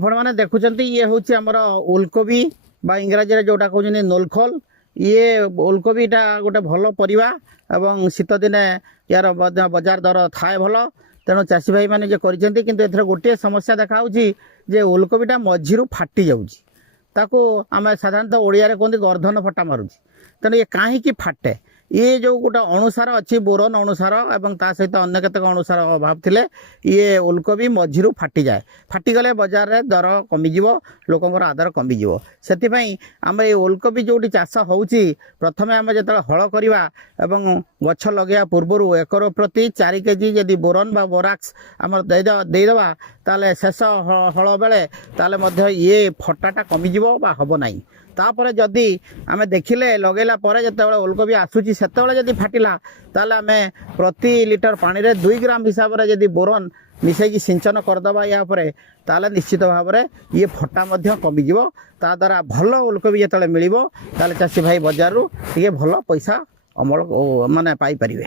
आपने देखुं ये हूँ आमर ओलकोबी बा इंग्राजी जोटा कहते नोलखोल ये ओलकोबीटा गोटे भल परिवा एवं शीत दिने यार बजार दर थाए भल तेणु चाषी भाई मैंने कर गोटे समस्या देखा जे ओलकोबीटा मझीरू फाटी जाऊँ आम साधारणतः ओडिया कहते गर्धन फटा मारुची तेणु ये कहीं फाटे ये जो गोटे अणुसार अच्छी बोरन अणुसार एवं ता सहित अन्य केतक अणुसार अभाव थिले ये ओलकोबी मझीरू फाटी जाए फाटीगले बजार रे दर कमिजिव लोकंर आदर कमिजिव से आम ये ओलकोबी जो चाष होउची प्रथमे आम जो हल करवा एवं गछ लगे पूर्वर एकर प्रति 4 केजी जदि बोरन बा बोराक्स आम देदेबा ताले शेष हल बेले ताले ये फटाटा कमिजिव बा हब नाही तापर जदि आम देखिले लगेला परे जते ओलकोबी आसूची सेतेबेले जदि फाटिला ताले आम प्रति लिटर पानी रे 2 ग्राम हिसाब रे जदि बोरन मिसेकी सिंचन करदबा या परे ताले निश्चित भाव में ये फटा मध्य कमिजिव ता द्वारा भल ओलकोबी जते मिलिबो ताले चाषी भाई बजार रू टिके भल पैसा अमल माने पाई परिबे।